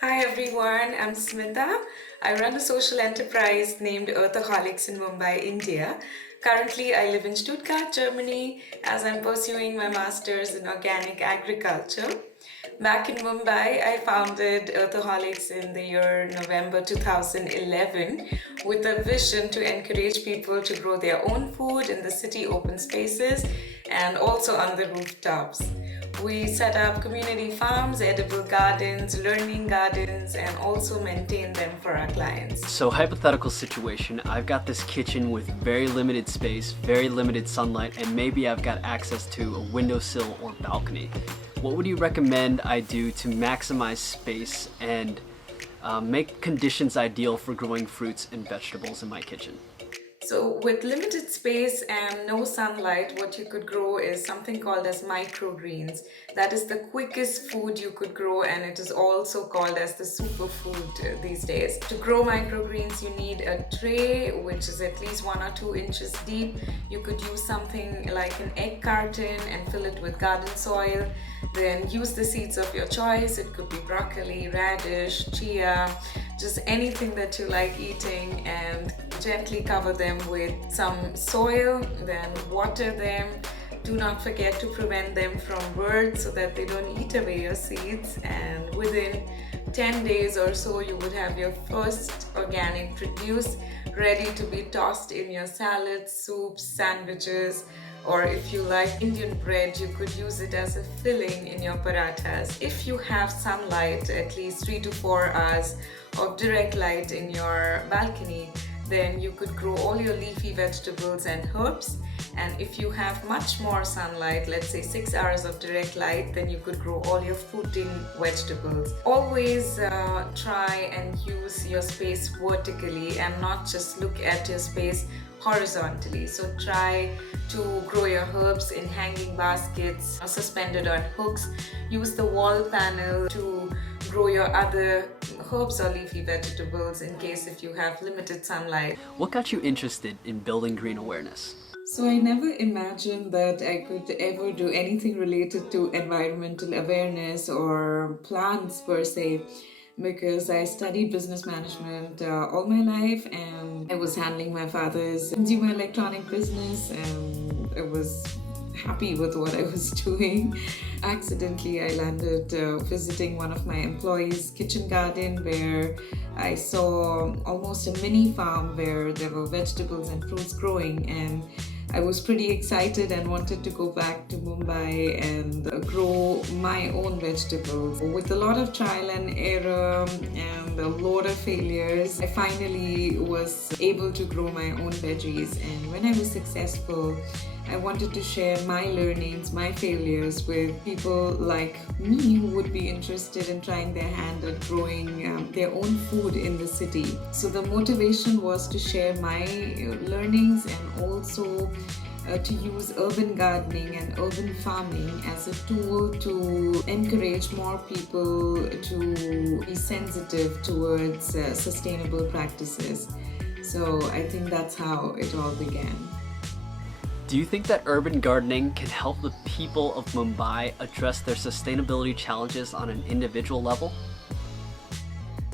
Hi everyone, I'm Smita. I run a social enterprise named Earthoholics in Mumbai, India. Currently, I live in Stuttgart, Germany, as I'm pursuing my master's in organic agriculture. Back in Mumbai, I founded Earthoholics in the year November 2011 with a vision to encourage people to grow their own food in the city open spaces and also on the rooftops. We set up community farms, edible gardens, learning gardens, and also maintain them for our clients. So, hypothetical situation, I've got this kitchen with very limited space, very limited sunlight, and maybe I've got access to a windowsill or balcony. What would you recommend I do to maximize space and make conditions ideal for growing fruits and vegetables in my kitchen? So, with limited space and no sunlight, what you could grow is something called as microgreens. That is the quickest food you could grow, and it is also called as the superfood these days. To grow microgreens, you need a tray which is at least 1 or 2 inches deep. You could use something like an egg carton and fill it with garden soil. Then use the seeds of your choice. It could be broccoli, radish, chia, just anything that you like eating, and gently cover them with some soil, then water them. Do not forget to prevent them from birds so that they don't eat away your seeds. And within 10 days or so, you would have your first organic produce ready to be tossed in your salads, soups, sandwiches, or if you like Indian bread, you could use it as a filling in your parathas. If you have sunlight, at least 3 to 4 hours of direct light in your balcony, then you could grow all your leafy vegetables and herbs. And if you have much more sunlight, let's say 6 hours of direct light, then you could grow all your fruiting vegetables. Always try and use your space vertically and not just look at your space horizontally. So try to grow your herbs in hanging baskets or suspended on hooks. Use the wall panel to grow your other herbs or leafy vegetables in case if you have limited sunlight. What got you interested in building green awareness? So I never imagined that I could ever do anything related to environmental awareness or plants per se, because I studied business management all my life, and I was handling my father's consumer electronic business, and I was happy with what I was doing. Accidentally, I landed visiting one of my employees' kitchen garden where I saw almost a mini farm where there were vegetables and fruits growing, and I was pretty excited and wanted to go back to Mumbai and grow my own vegetables. With a lot of trial and error and a lot of failures, I finally was able to grow my own veggies. And when I was successful, I wanted to share my learnings, my failures with people like me who would be interested in trying their hand at growing their own food in the city. So the motivation was to share my learnings and also to use urban gardening and urban farming as a tool to encourage more people to be sensitive towards sustainable practices. So I think that's how it all began. Do you think that urban gardening can help the people of Mumbai address their sustainability challenges on an individual level?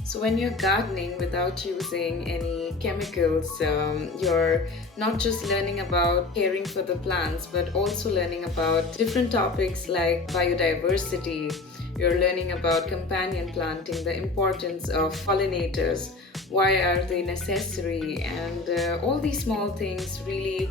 So when you're gardening without using any chemicals, you're not just learning about caring for the plants, but also learning about different topics like biodiversity. You're learning about companion planting, the importance of pollinators, why are they necessary, and all these small things really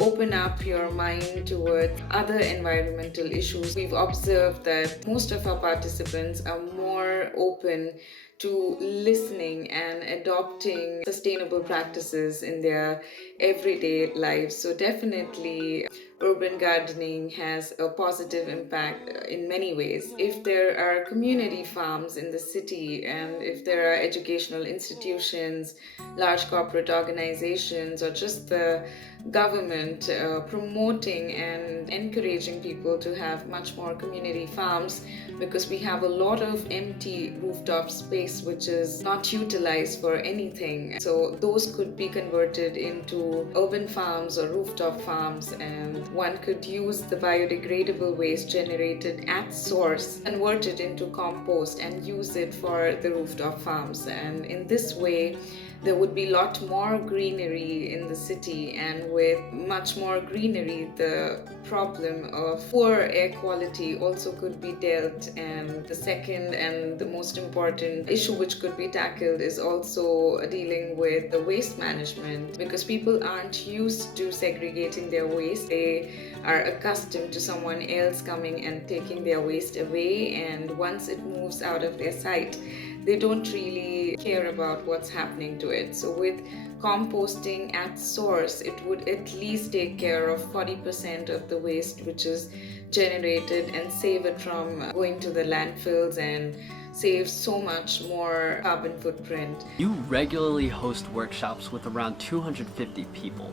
open up your mind towards other environmental issues. We've observed that most of our participants are more open to listening and adopting sustainable practices in their everyday lives. So, definitely, urban gardening has a positive impact in many ways. If there are community farms in the city, and if there are educational institutions, large corporate organizations, or just the government promoting and encouraging people to have much more community farms, because we have a lot of empty rooftop space which is not utilized for anything. So those could be converted into urban farms or rooftop farms, and one could use the biodegradable waste generated at source, convert it into compost and use it for the rooftop farms. And in this way, there would be a lot more greenery in the city, and with much more greenery, the problem of poor air quality also could be dealt. And the second and the most important issue which could be tackled is also dealing with the waste management, because people aren't used to segregating their waste. They are accustomed to someone else coming and taking their waste away, and once it moves out of their sight, they don't really care about what's happening to it. So with composting at source, it would at least take care of 40% of the waste which is generated and save it from going to the landfills, and save so much more carbon footprint. You regularly host workshops with around 250 people.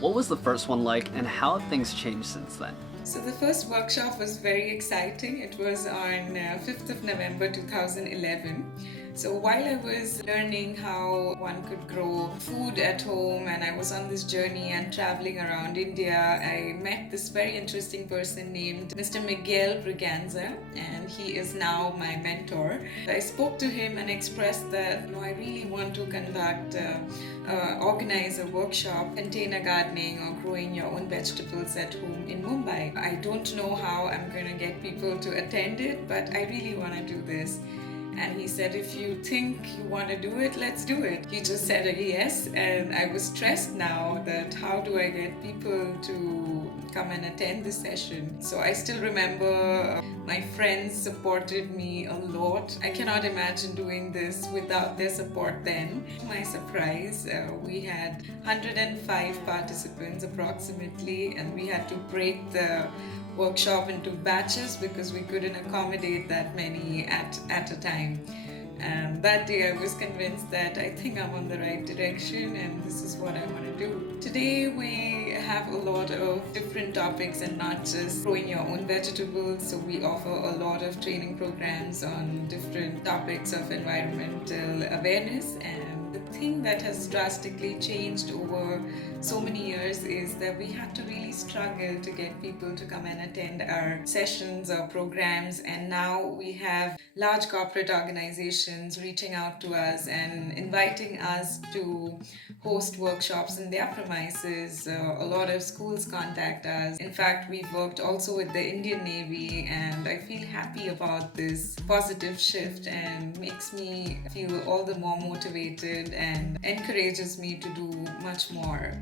What was the first one like, and how have things changed since then? So the first workshop was very exciting. It was on 5th of November 2011. So while I was learning how one could grow food at home, and I was on this journey and traveling around India, I met this very interesting person named Mr. Miguel Braganza, and he is now my mentor. I spoke to him and expressed that I really want to organize a workshop, container gardening or growing your own vegetables at home in Mumbai. I don't know how I'm going to get people to attend it, but I really want to do this. And he said, if you think you want to do it, let's do it. He just said a yes, and I was stressed now that how do I get people to come and attend this session. So I still remember my friends supported me a lot. I cannot imagine doing this without their support then. To my surprise, we had 105 participants approximately, and we had to break the workshop into batches because we couldn't accommodate that many at a time. And that day I was convinced that I think I'm on the right direction and this is what I want to do. Today we have a lot of different topics and not just growing your own vegetables. So we offer a lot of training programs on different topics of environmental awareness. And the thing that has drastically changed over so many years is that we had to really struggle to get people to come and attend our sessions or programs, and now we have large corporate organizations reaching out to us and inviting us to host workshops in their premises. A lot of schools contact us. In fact, we've worked also with the Indian Navy, and I feel happy about this positive shift and makes me feel all the more motivated and encourages me to do much more.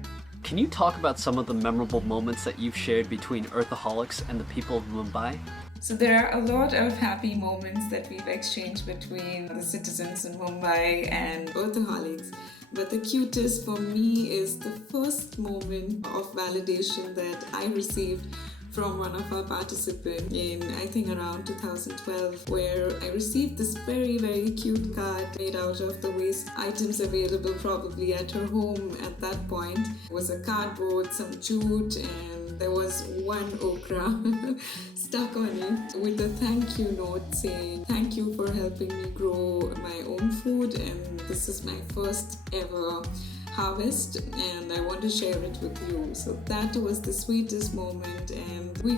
Can you talk about some of the memorable moments that you've shared between Earthoholics and the people of Mumbai? So there are a lot of happy moments that we've exchanged between the citizens in Mumbai and Earthoholics. But the cutest for me is the first moment of validation that I received from one of our participants in, I think, around 2012, where I received this very, very cute card made out of the waste items available probably at her home at that point. It was a cardboard, some jute, and there was one okra stuck on it with a thank you note saying, "Thank you for helping me grow my own food, and this is my first ever harvest and I want to share it with you." So that was the sweetest moment, and we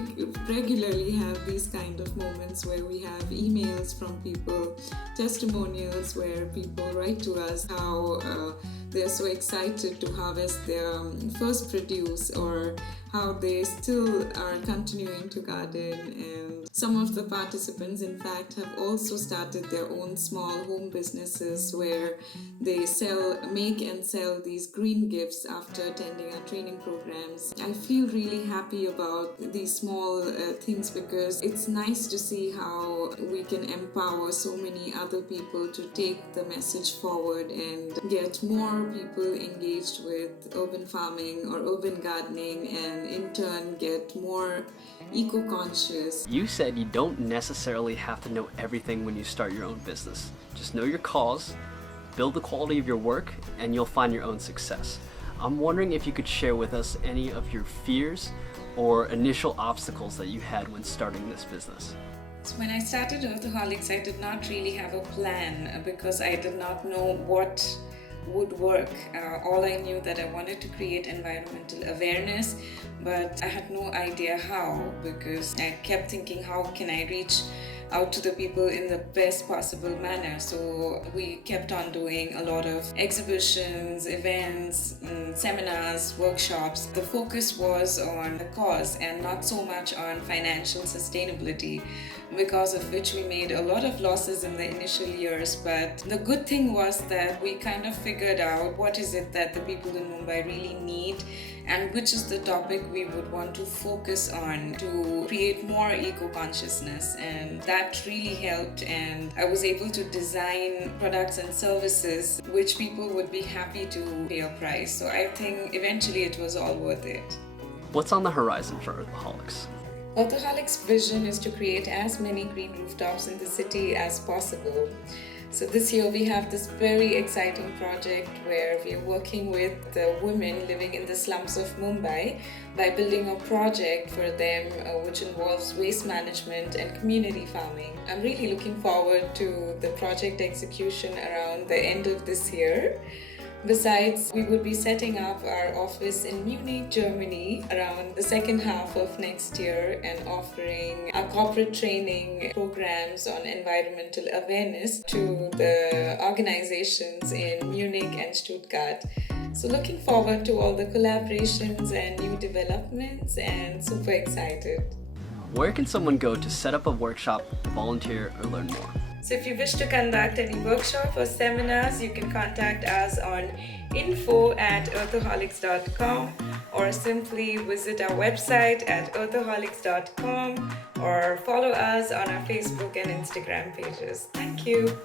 regularly have these kind of moments where we have emails from people, testimonials where people write to us how they're so excited to harvest their first produce, or how they still are continuing to garden. And some of the participants, in fact, have also started their own small home businesses where they make and sell these green gifts after attending our training programs. I feel really happy about these small things, because it's nice to see how we can empower so many other people to take the message forward and get more people engaged with urban farming or urban gardening, and in turn get more eco-conscious. You said you don't necessarily have to know everything when you start your own business. Just know your cause, build the quality of your work, and you'll find your own success. I'm wondering if you could share with us any of your fears or initial obstacles that you had when starting this business. So when I started Earthoholics, I did not really have a plan because I did not know what would work. All I knew that I wanted to create environmental awareness, but I had no idea how, because I kept thinking, how can I reach out to the people in the best possible manner? So we kept on doing a lot of exhibitions, events, seminars, workshops. The focus was on the cause and not so much on financial sustainability, because of which we made a lot of losses in the initial years. But the good thing was that we kind of figured out what is it that the people in Mumbai really need, and which is the topic we would want to focus on to create more eco-consciousness. And that really helped, and I was able to design products and services which people would be happy to pay a price. So I think eventually it was all worth it. What's on the horizon for Earthoholics? Earthoholics' vision is to create as many green rooftops in the city as possible. So this year we have this very exciting project where we are working with the women living in the slums of Mumbai by building a project for them which involves waste management and community farming. I'm really looking forward to the project execution around the end of this year. Besides, we would be setting up our office in Munich, Germany around the second half of next year and offering our corporate training programs on environmental awareness to the organizations in Munich and Stuttgart. So looking forward to all the collaborations and new developments, and super excited. Where can someone go to set up a workshop, volunteer, or learn more? So if you wish to conduct any workshop or seminars, you can contact us on info@earthoholics.com or simply visit our website at earthoholics.com or follow us on our Facebook and Instagram pages. Thank you.